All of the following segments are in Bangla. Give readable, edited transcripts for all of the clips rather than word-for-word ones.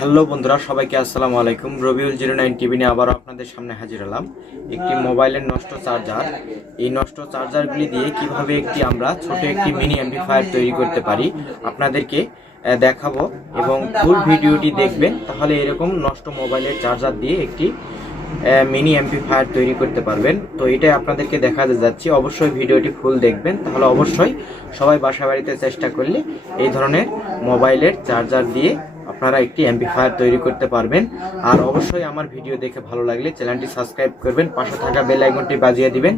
হ্যালো বন্ধুরা, সবাইকে আসসালামু আলাইকুম। রবিউল 09 টিভি নিয়ে আবারও আপনাদের সামনে হাজির হলাম। একটি মোবাইলের নষ্ট চার্জার, এই নষ্ট চার্জারগুলি দিয়ে কিভাবে আমরা ছোট একটি মিনি অ্যাম্পলিফায়ার তৈরি করতে পারি আপনাদেরকে দেখাবো, এবং ফুল ভিডিওটি দেখবেন, তাহলে এরকম নষ্ট মোবাইলের চার্জার দিয়ে একটি মিনি অ্যাম্পলিফায়ার তৈরি করতে পারবেন। তো এটাই আপনাদেরকে দেখাতে যাচ্ছি। অবশ্যই ভিডিওটি ফুল দেখবেন, তাহলে অবশ্যই সবাই বাসা বাড়িতে চেষ্টা করলে এই ধরনের মোবাইলের চার্জার দিয়ে আপনারা একটি অ্যাম্পলিফায়ার তৈরি করতে পারবেন। আর অবশ্যই আমার ভিডিও দেখে ভালো লাগলে চ্যানেলটি সাবস্ক্রাইব করবেন, পাশে থাকা বেল আইকনটি বাজিয়ে দিবেন,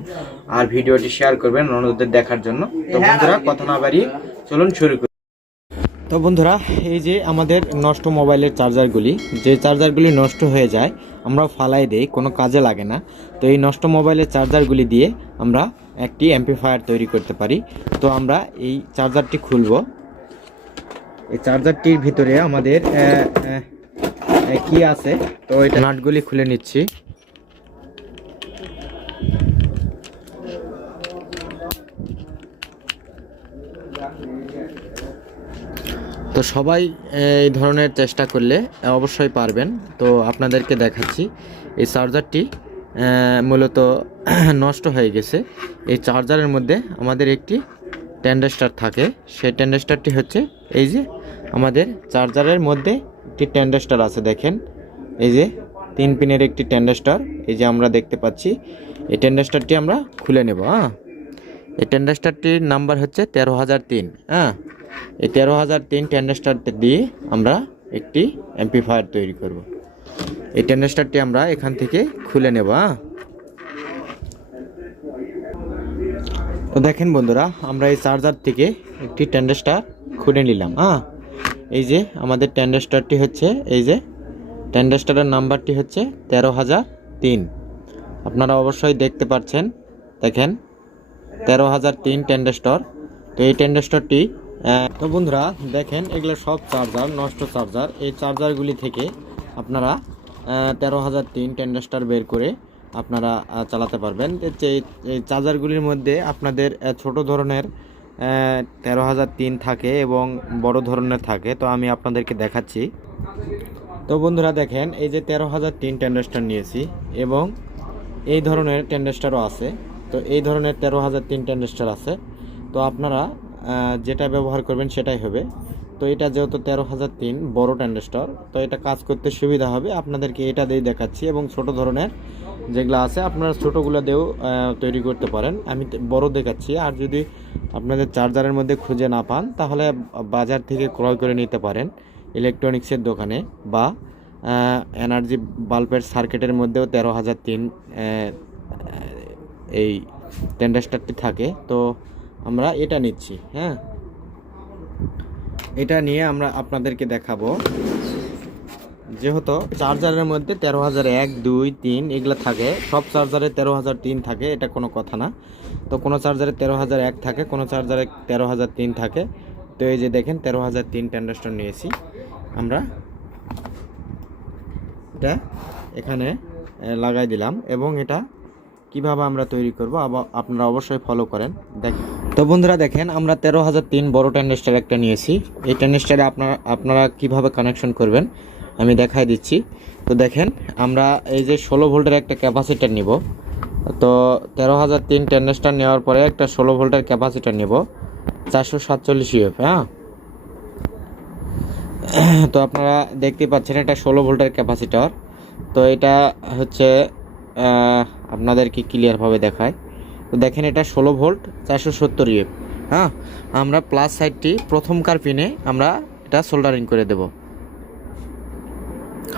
আর ভিডিওটি শেয়ার করবেন অন্যদের দেখার জন্য। তো বন্ধুরা, কথা না বাড়িয়ে চলুন শুরু করি। তো বন্ধুরা, এই যে আমাদের নষ্ট মোবাইলের চার্জারগুলি, যে চার্জারগুলি নষ্ট হয়ে যায় আমরা ফালাই দেই, কোনো কাজে লাগে না। তো এই নষ্ট মোবাইলের চার্জারগুলি দিয়ে আমরা একটি অ্যাম্পলিফায়ার তৈরি করতে পারি। তো আমরা এই চার্জারটি খুলব। এই চার্জারটির ভিতরে আমাদের কি আছে, তো এটা নাটগুলি খুলে নিচ্ছি। তো সবাই এই ধরনের চেষ্টা করলে অবশ্যই পারবেন। তো আপনাদেরকে দেখাচ্ছি, এই চার্জারটি মূলত নষ্ট হয়ে গেছে। এই চার্জারের মধ্যে আমাদের একটি ট্যান্ডেস্টার থাকে। সেই ট্যান্ডেস্টারটি হচ্ছে এই যে আমাদের চার্জারের মধ্যে একটি ট্যান্ডেস্টার আছে, দেখেন এই যে 3 পিনের একটি ট্যান্ডেস্টার এই যে আমরা দেখতে পাচ্ছি। এই ট্যান্ডেস্টারটি আমরা খুলে নেব। এই ট্যান্ডেস্টারটির নাম্বার হচ্ছে 13003। এই 13003 ট্যান্ডেস্টার দিয়ে আমরা একটি অ্যাম্পলিফায়ার তৈরি করব। এই ট্যান্ডেস্টারটি আমরা এখান থেকে খুলে নেব। তো দেখেন বন্ধুরা, আমরা এই চার্জার থেকে একটি ট্যান্ডেস্টার খুলে নিলাম। এই যে আমাদের ট্যান্ডেস্টারটি হচ্ছে, এই যে ট্যান্ডেস্টারের নাম্বারটি হচ্ছে 13003। আপনারা অবশ্যই দেখতে পাচ্ছেন, দেখেন 13003 ট্যান্ডেস্টার। তো এই ট্যান্ডেস্টারটি, তো বন্ধুরা দেখেন, এগুলো সব চার্জার, নষ্ট চার্জার। এই চার্জারগুলি থেকে আপনারা 13003 ট্যান্ডেস্টার বের করে আপনারা চালাতে পারবেন। এই চার্জারগুলির মধ্যে আপনাদের ছোট ধরনের 13003 থাকে এবং বড় ধরনের থাকে। তো আমি আপনাদেরকে দেখাচ্ছি। তো বন্ধুরা দেখেন, এই যে 13003 ট্যান্ডেস্টার নিয়েছি, এবং এই ধরনের ট্যান্ডেস্টারও আছে। তো এই ধরনের 13003 ট্যান্ডেস্টার আছে। তো আপনারা যেটা ব্যবহার করবেন সেটাই হবে। তো এটা যেহেতু 13003 বড় ট্যান্ডেস্টার, তো এটা কাজ করতে সুবিধা হবে। আপনাদেরকে এটা দিয়ে দেখাচ্ছি, এবং ছোট ধরনের যেগুলো আছে আপনারা ছোটোগুলো দিয়েও তৈরি করতে পারেন। আমি বড় দেখাচ্ছি। আর যদি আপনাদের চার্জারের মধ্যে খুঁজে না পান, তাহলে বাজার থেকে ক্রয় করে নিতে পারেন ইলেকট্রনিক্সের দোকানে, বা এনার্জি বাল্বের সার্কিটের মধ্যেও 13003 এই ট্যান্ডেস্টারটি থাকে। তো আমরা এটা নিচ্ছি। এটা নিয়ে আমরা আপনাদেরকে দেখাবো। যেহেতু চার্জারের মধ্যে 13001, 2, 3 এগুলো থাকে, সব চার্জারে 13003 থাকে, এটা কোনো কথা না। তো কোনো চার্জারে 13001 থাকে, কোনো চার্জারে 13003 থাকে। তো এই যে দেখেন 13003 ট্যান্ডেস্টার নিয়েছি আমরা, এটা এখানে লাগাই দিলাম। এবং এটা কিভাবে আমরা তৈরি করব আপনারা অবশ্যই ফলো করেন, দেখেন। তো বন্ধুরা দেখেন, আমরা 13003 বড় ট্যান্ডেস্টার একটা নিয়েছি। এই ট্যান্ডেস্টারে আপনারা কিভাবে কানেকশন করবেন আমি দেখাই দিচ্ছি। তো দেখেন, আমরা এই যে 16 ভোল্টের একটা ক্যাপাসিটার নিব। তো 13003 ট্যান্ডেস্টার নেওয়ার পরে একটা 16 ভোল্টের ক্যাপাসিটার নেব, 447 UF। তো আপনারা দেখতে পাচ্ছেন, এটা 16 ভোল্টের ক্যাপাসিটার। তো এটা হচ্ছে আপনাদেরকে ক্লিয়ারভাবে দেখায়। তো দেখেন, এটা 16 ভোল্ট 470 UF। আমরা প্লাস সাইডটি প্রথমকার পিনে আমরা এটা সোল্ডারিং করে দেব।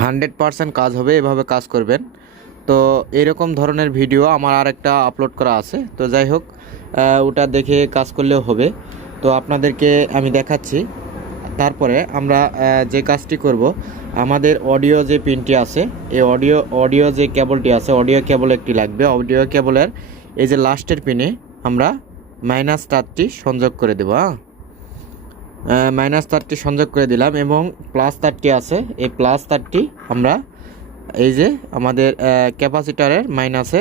100% কাজ হবে, এভাবে কাজ করবেন। তো এরকম ধরনের ভিডিও আমার আরেকটা আপলোড করা আছে। তো যাই হোক, ওটা দেখে কাজ করলেও হবে। তো আপনাদেরকে আমি দেখাচ্ছি। তারপরে আমরা যে কাজটি করব, আমাদের অডিও যে পিনটি আছে, এই অডিও যে কেবলটি আছে, অডিও কেবল একটি লাগবে। অডিও কেবলের এই যে লাস্টের পিনে আমরা মাইনাস তারটি সংযোগ করে দেব। মাইনাস তারটি সংযোগ করে দিলাম, এবং প্লাস তারটি আছে, এই প্লাস তারটি আমরা এই যে আমাদের ক্যাপাসিটারের মাইনাসে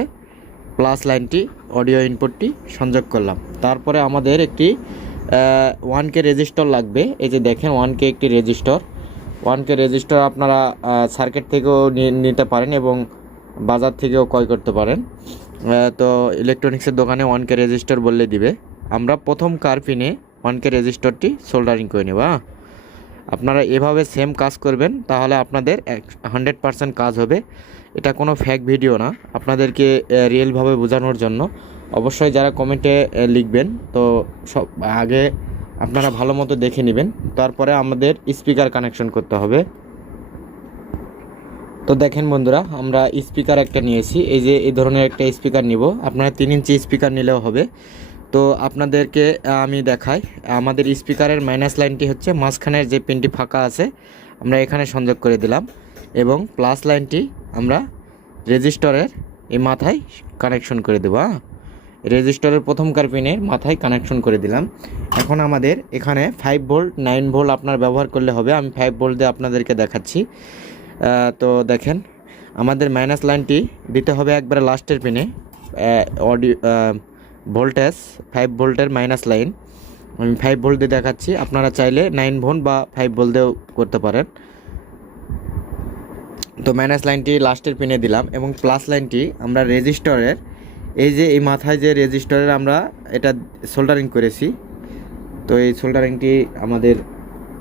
প্লাস লাইনটি, অডিও ইনপুটটি সংযোগ করলাম। তারপরে আমাদের একটি 1K রেজিস্টর লাগবে। এই যে দেখেন 1K একটি রেজিস্টর। 1K রেজিস্টার আপনারা সার্কিট থেকেও নিতে পারেন এবং বাজার থেকেও ক্রয় করতে পারেন। তো ইলেকট্রনিক্সের দোকানে 1K রেজিস্টার বললে দিবে। আমরা প্রথম কার পিনে 1K রেজিস্টারটি সোল্ডারিং করে নেব। আপনারা এভাবে সেম কাজ করবেন, তাহলে আপনাদের 100% কাজ হবে। এটা কোনো ফেক ভিডিও না, আপনাদেরকে রিয়েলভাবে বোঝানোর জন্য। অবশ্যই যারা কমেন্টে লিখবেন, তো সব আগে আপনারা ভালো মতো দেখে নেবেন, তারপরে আমাদের স্পিকার কানেকশন করতে হবে। তো দেখেন বন্ধুরা, আমরা স্পিকার একটা নিয়েছি, এই যে এই ধরনের একটা স্পিকার নিব। আপনারা 3 ইঞ্চি স্পিকার নিলেও হবে। তো আপনাদেরকে আমি দেখাই, আমাদের স্পিকারের মাইনাস লাইনটি হচ্ছে মাঝখানের যে পিনটি ফাঁকা আছে আমরা এখানে সংযোগ করে দিলাম, এবং প্লাস লাইনটি আমরা রেজিস্টরের এই মাথায় কানেকশন করে দেবো। রেজিস্টরের প্রথমকার পিনের মাথায় কানেকশন করে দিলাম। এখন আমাদের এখানে 5 ভোল্ট 9 ভোল্ট আপনার ব্যবহার করলে হবে। আমি 5 ভোল্ট দিয়ে আপনাদেরকে দেখাচ্ছি। তো দেখেন, আমাদের মাইনাস লাইনটি দিতে হবে একবারে লাস্টের পিনে। ভোল্টেজ 5 ভোল্টের মাইনাস লাইন আমি 5 ভোল্ট দিয়ে দেখাচ্ছি। আপনারা চাইলে 9 ভোল্ট বা 5 ভোল্ট দিয়েও করতে পারেন। তো মাইনাস লাইনটি লাস্টের পিনে দিলাম, এবং প্লাস লাইনটি আমরা রেজিস্টরের এই যে এই মাথায় যে রেজিস্টরের আমরা এটা সোল্ডারিং করেছি। তো এই সোল্ডারিংটি আমাদের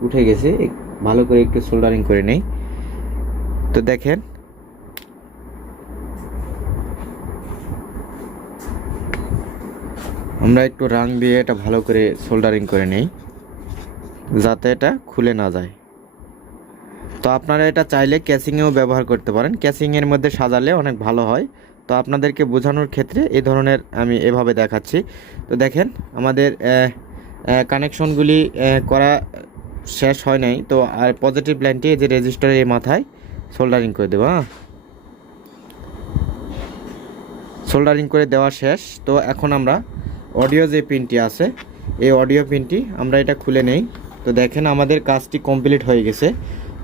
উঠে গেছে, ভালো করে একটু সোল্ডারিং করে নেই। তো দেখেন, আমরা একটু রাং দিয়ে এটা ভালো করে সোল্ডারিং করে নেই, যাতে এটা খুলে না যায়। তো আপনারা এটা চাইলে ক্যাসিংয়েও ব্যবহার করতে পারেন, ক্যাসিংয়ের মধ্যে সাজালে অনেক ভালো হয়। তো আপনাদেরকে বোঝানোর ক্ষেত্রে এই ধরনের আমি এভাবে দেখাচ্ছি। তো দেখেন, আমাদের কানেকশনগুলি করা শেষ হয় নাই। তো আর পজিটিভ লাইনটি এই যে রেজিস্টারের এই মাথায় সোল্ডারিং করে দেবো। সোল্ডারিং করে দেওয়া শেষ। তো এখন আমরা অডিও যে পিনটি আছে, এই অডিও পিনটি আমরা এটা খুলে নেই। তো দেখেন, আমাদের কাজটি কমপ্লিট হয়ে গেছে।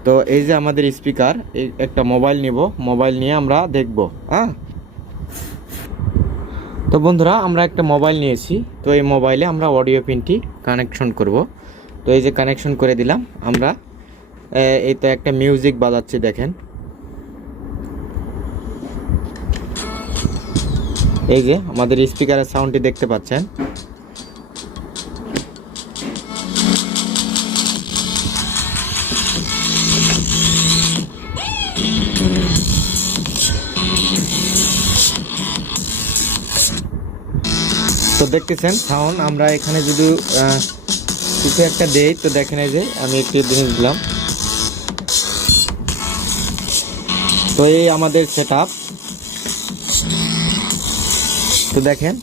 তো এই যে আমাদের স্পিকার, এই একটা মোবাইল নিব, মোবাইল নিয়ে আমরা দেখব। তো বন্ধুরা, আমরা একটা মোবাইল নিয়েছি। তো এই মোবাইলে আমরা অডিও পিনটি কানেকশন করব। তো এই যে কানেকশন করে দিলাম আমরা। এই তো একটা মিউজিক বাজাচ্ছি, দেখেন। এই যে আমাদের স্পিকারের সাউন্ডটি দেখতে পাচ্ছেন। তো দেখতেছেন সাউন্ড। আমরা এখানে যদি কিছু একটা দেই, তো দেখেন এই যে আমি একটি জিনিস দিলাম। তো এই আমাদের সেটআপ। তো দেখেন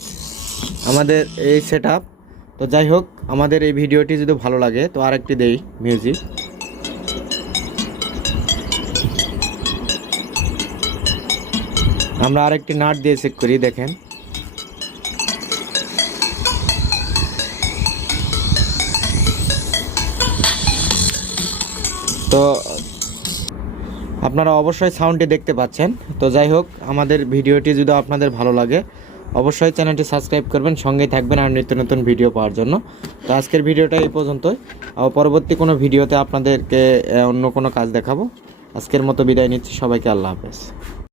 আমাদের এই সেটআপ। তো যাই হোক, আমাদের এই ভিডিওটি যদি ভালো লাগে তো আরেকটি দেই মিউজিক। আমরা আরেকটি নাট দিয়ে চেক করি, দেখেন। তো আপনারা অবশ্যই সাউন্ডটি দেখতে পাচ্ছেন। তো যাই হোক, আমাদের ভিডিওটি যদি আপনাদের ভালো লাগে অবশ্যই চ্যানেলটি সাবস্ক্রাইব করবেন, সঙ্গেই থাকবেন আর নিত্য নতুন ভিডিও পাওয়ার জন্য। তো আজকের ভিডিওটা এই পর্যন্তই। পরবর্তী কোনো ভিডিওতে আপনাদেরকে অন্য কোনো কাজ দেখাবো। আজকের মতো বিদায় নিচ্ছি, সবাইকে আল্লাহ হাফেজ।